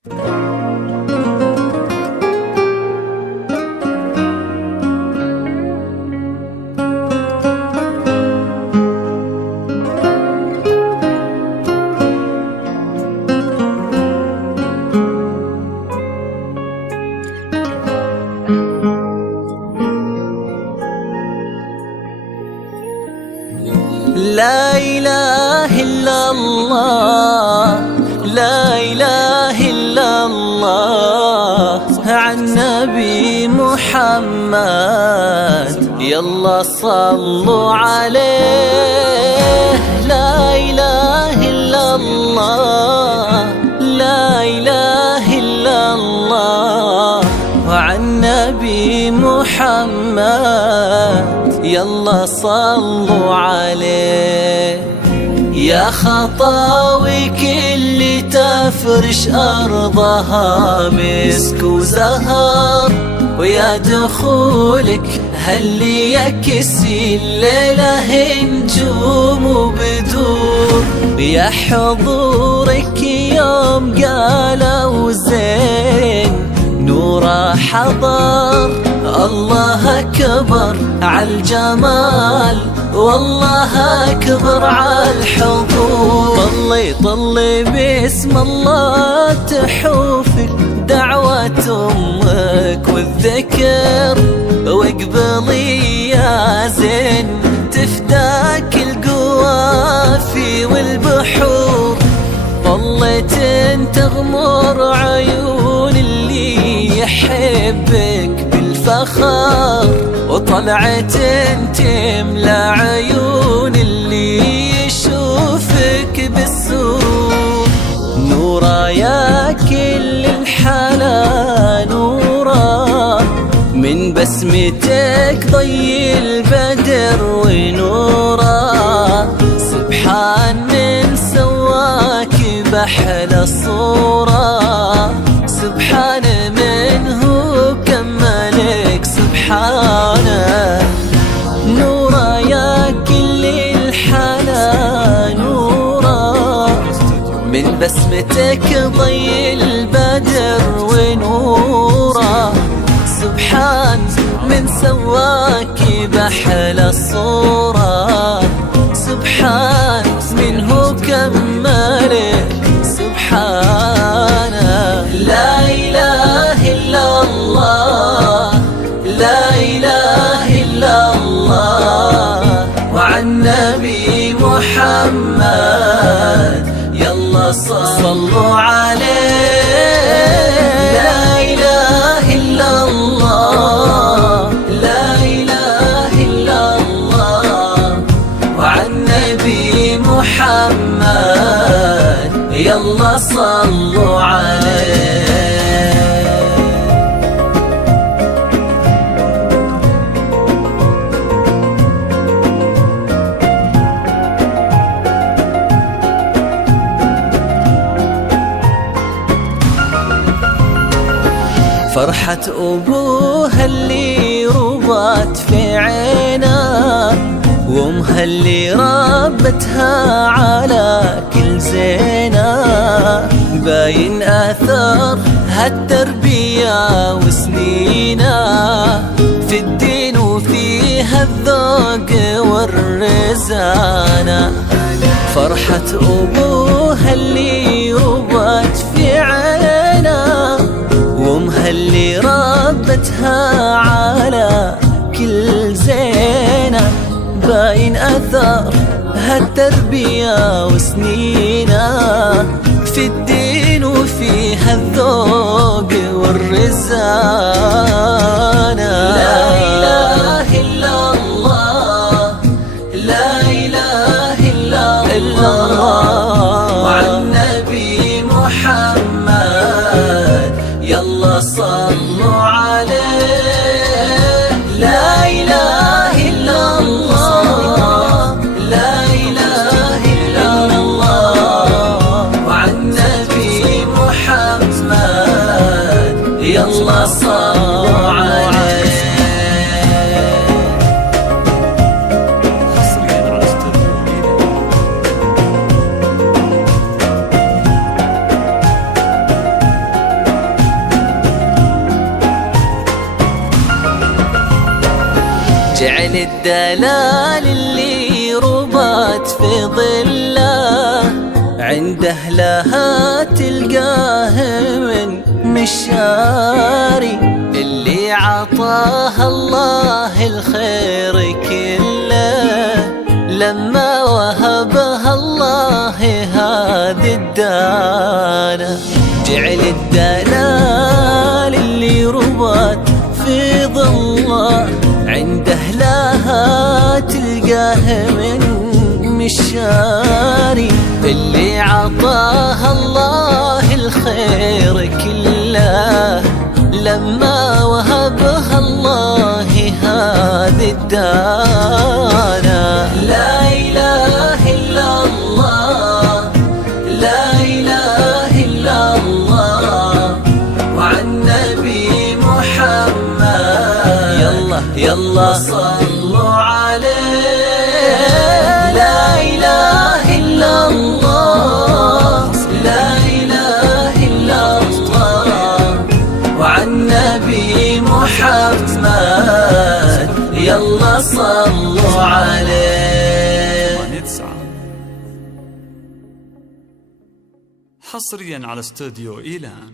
لا إله إلا الله، لا إله إلا الله، عن نبي محمد يلا صلوا عليه. لا إله إلا الله، لا إله إلا الله، وعن نبي محمد يلا صلوا عليه. يا خطاويك اللي تفرش أرضها مسك وزهر، ويا دخولك هاللي يكسي الليلة نجوم وبدور، يا حضورك يوم قالوا زين نوره حضر. الله أكبر عالجمال، والله أكبر عالحضور. طلي باسم الله تحوفك دعوة أمك والذكر، واقبلي يا زين تفداك القوافي والبحور. ظلت تغمر عيون اللي يحبك بالفخر، وطلعت تملى عيون اللي يشوفك بالسرور. نورا يا كل الحلا نورا، من بسمتك ضي البدر ونورا. سبحان من سواك بأحلى صورة، سبحان من هو كملك سبحانه. نورا يا كل الحلا نورا، من بسمتك ضي البدر ونورا. سبحان من سواك بأحلى صورة، سبحان من هو كملك سبحانه. لا إله إلا الله، لا إله إلا الله، وعن نبي محمد يلا صلوا عليه. لا إله إلا الله، لا إله إلا الله، وعن نبي محمد يلا صلوا عليه. فرحة أبوها اللي ربت في عينه، وامها اللي ربتها على كل زينة. باين آثار هالتربية وسنينه في الدين، وفيها الذوق والرزانة. فرحة أبوها اللي ربت في عينه، وامها اللي ربتها على كل زينة. باين أثر هالتربية وسنينه في الدين، وفيها الذوق والرزانة. لا إله إلا الله، لا إله إلا الله، وعن نبي محمد يلا صلوا عليه. لا إله إلا الله، لا إله إلا الله، وعن نبي محمد يلا صلوا عليه. جعل الدلال اللي ربات في ظله عند أهلها تلقاه من مشاري، اللي عطاها الله الخير كله لما وهبها الله هذه الدانة. جعل الدلال اللي ربات في ظله عند أهلها تلقاه من مشاري، اللي عطاها الله الخير كله لما وهبها الله هذه الدانة. لا إله إلا الله، لا إله إلا الله، وعن نبي محمد يلا يلا صلوا عليه. لا إله إلا الله، لا إله إلا الله، وعن نبي محمد يلا صلوا عليه. حصريا على استوديو إيلان.